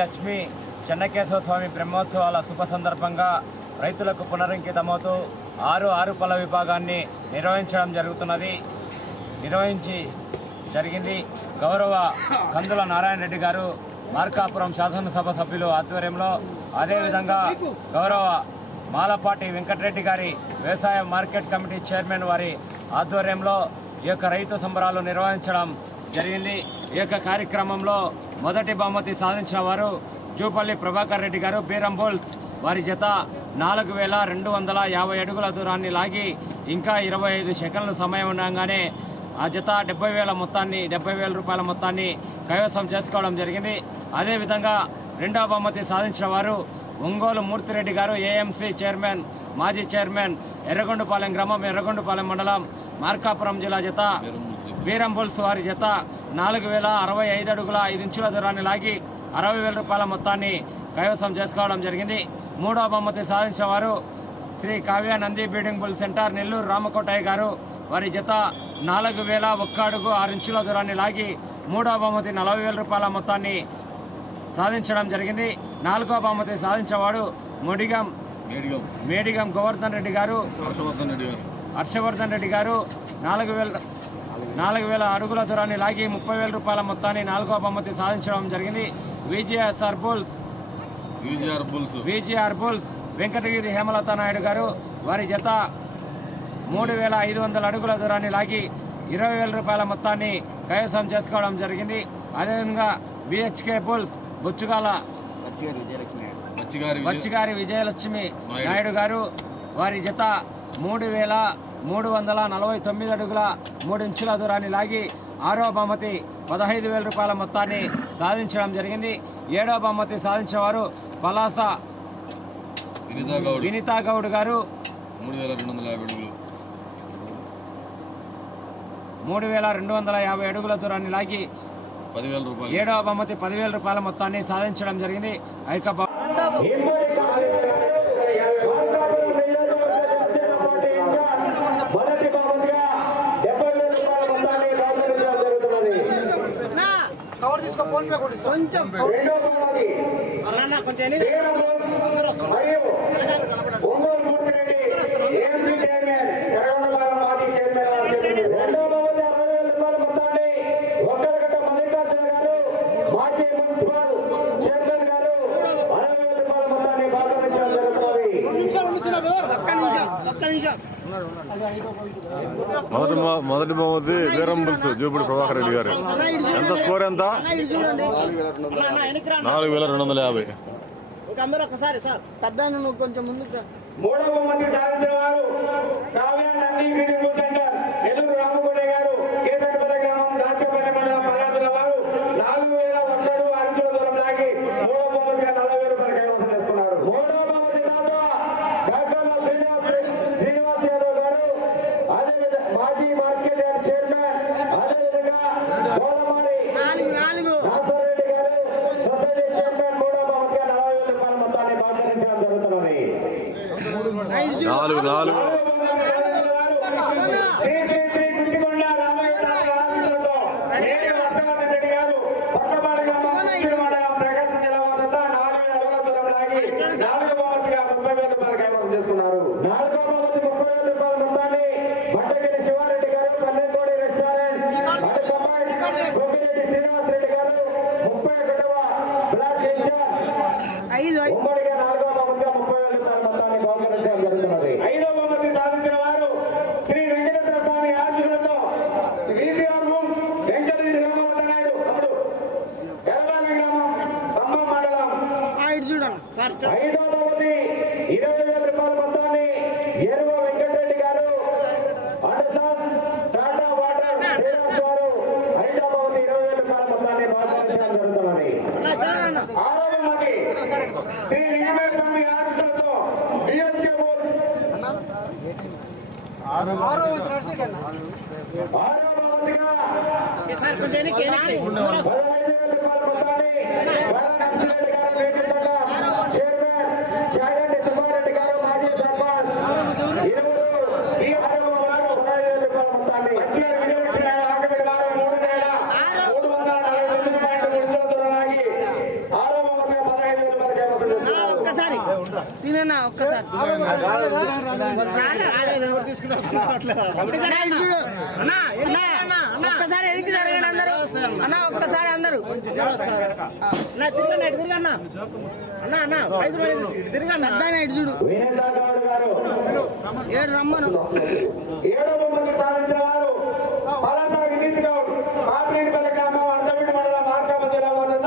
లక్ష్మీ చెన్నకేశవ స్వామి బ్రహ్మోత్సవాల శుభ సందర్భంగా రైతులకు పునరంకితమవుతూ 6 పళ్ళ విభాగాన్ని జరిగింది. గౌరవ కందుల నారాయణ రెడ్డి గారు మార్కాపురం శాసనసభ సభ్యులు ఆధ్వర్యంలో, అదేవిధంగా గౌరవ మాలపాటి వెంకటరెడ్డి గారి వ్యవసాయ మార్కెట్ కమిటీ చైర్మన్ వారి ఆధ్వర్యంలో ఈ యొక్క రైతు సంబరాలు నిర్వహించడం జరిగింది. ఈ యొక్క కార్యక్రమంలో మొదటి బహుమతి సాధించిన వారు జూపల్లి ప్రభాకర్ రెడ్డి గారు బీరం బుల్స్. వారి జత 4250 అడుగుల దూరాన్ని లాగి ఇంకా 25 సెకండ్ల సమయం ఉండగానే ఆ జత 70,000 రూపాయల మొత్తాన్ని కైవసం చేసుకోవడం జరిగింది. అదేవిధంగా రెండవ బహుమతి సాధించిన వారు ఒంగోలు మూర్తిరెడ్డి గారు ఏఎంసీ చైర్మన్, మాజీ చైర్మన్, ఎర్రగొండపాలెం గ్రామం, ఎర్రగొండపాలెం మండలం, మార్కాపురం జిల్లా జత బీరం బుల్స్. వారి జత 4065 అడుగుల 5 ఇంచుల దూరాన్ని లాగి 60,000 రూపాయల మొత్తాన్ని కైవసం చేసుకోవడం జరిగింది. మూడవ బహుమతి సాధించిన వారు Shri Kavya Nandi breeding bull centre Nellore Ramakotaiah గారు. వారి జత 4001 అడుగు 6 ఇంచుల దూరాన్ని లాగి మూడవ బహుమతి 40,000 రూపాయల మొత్తాన్ని సాధించడం జరిగింది. నాలుగవ బహుమతి సాధించేవాడు మేడిగం గోవర్ధన్ రెడ్డి గారు, హర్షవర్ధన్ రెడ్డి గారు 4,000 అడుగుల దూరాన్ని లాగి 30,000 రూపాయల మొత్తాన్ని నాలుగవ బహుమతి సాధించడం జరిగింది. విజిఆర్ బుల్స్ వెంకటగిరి హేమలత నాయుడు గారు. వారి జత 3,500 అడుగుల దూరాన్ని లాగి 20,000 రూపాయల మొత్తాన్ని కైవసం చేసుకోవడం జరిగింది. అదేవిధంగా బిహెచ్కే బుల్స్ బచ్చిగారి విజయలక్ష్మి నాయుడు గారు. వారి జత 3,349 అడుగుల 3 ఇంచుల దూరాన్ని లాగి 6వ బహుమతి 15,000 రూపాయల మొత్తాన్ని సాధించడం జరిగింది. 7వ బహుమతి సాధించేవారు పలాస వినితా గౌడ్ గారు. 3,250 అడుగుల దూరాన్ని లాగి 7వ బహుమతి 10,000 రూపాయల మొత్తాన్ని సాధించడం జరిగింది. మొదటి బహుమతి బీరం బుల్స్ జూపల్లి ప్రభాకర్ రెడ్డి గారు. ఎంత స్కోర్? ఎంత? 4,250. మూడవ బహుమతి సాధించిన వారు Kavya Nandi breeding bull centre Nellore Ramakotaiah గారు, కేసరిపల్లి గ్రామం, దాచేపల్లి మండలం, పల్నాడు జిల్లా వారు 4,001 అడుగుల 6 ఇంచుల దూరం లాగి మూడవ బహుమతిగా 40,000 రూపాయలు కైవసం చేసుకున్నారు. మూడవ బహుమతి శ్రీనివాస్ యాదవ్ గారు, అదేవిధంగా మాజీ మార్కెట్ యార్డ్ చైర్మన్, అదేవిధంగా నాగరెడ్డి గారు సొసైటీ చైర్మన్. మూడవ బహుమతిగా 40,000 రూపాయల మొత్తాన్ని బాధ్యతించడం జరుగుతున్నది. 4 ఆరవ ఒక్కసారి సీనన్న ఒక్కసారి ఒక్కసారి ఎనికి జరగండి అందరూ అన్న ఒక్కసారి అందరూ పెద్ద ఇటు చూడు వీరేంద్ర గౌడ్ గారు ఏడు రమ్మను 7వ బహుమతి సాధించిన వారు పలాస వినీత్ గౌడ్ పాపినేనిపల్లి గ్రామం అర్ధమిటి మండలం మార్కాపురం జిల్లా వద్ద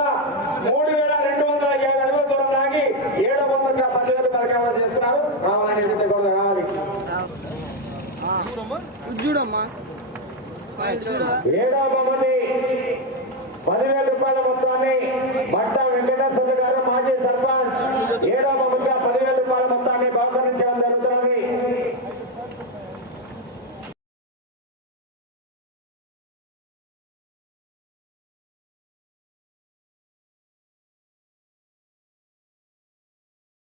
3250 అడుగుల దూరం లాగి 7వ బహుమతిగా 10,000 రూపాయల కైవసం చేసుకున్నారు. రావాలని వినీత్ గౌడ్ రావాలి. ఇటు చూడమ్మా 7వ బహుమతి 10,000 రూపాయల మొత్తాన్ని భట్ట వెంకటేశ్వర గారు మాజీ సర్పంచ్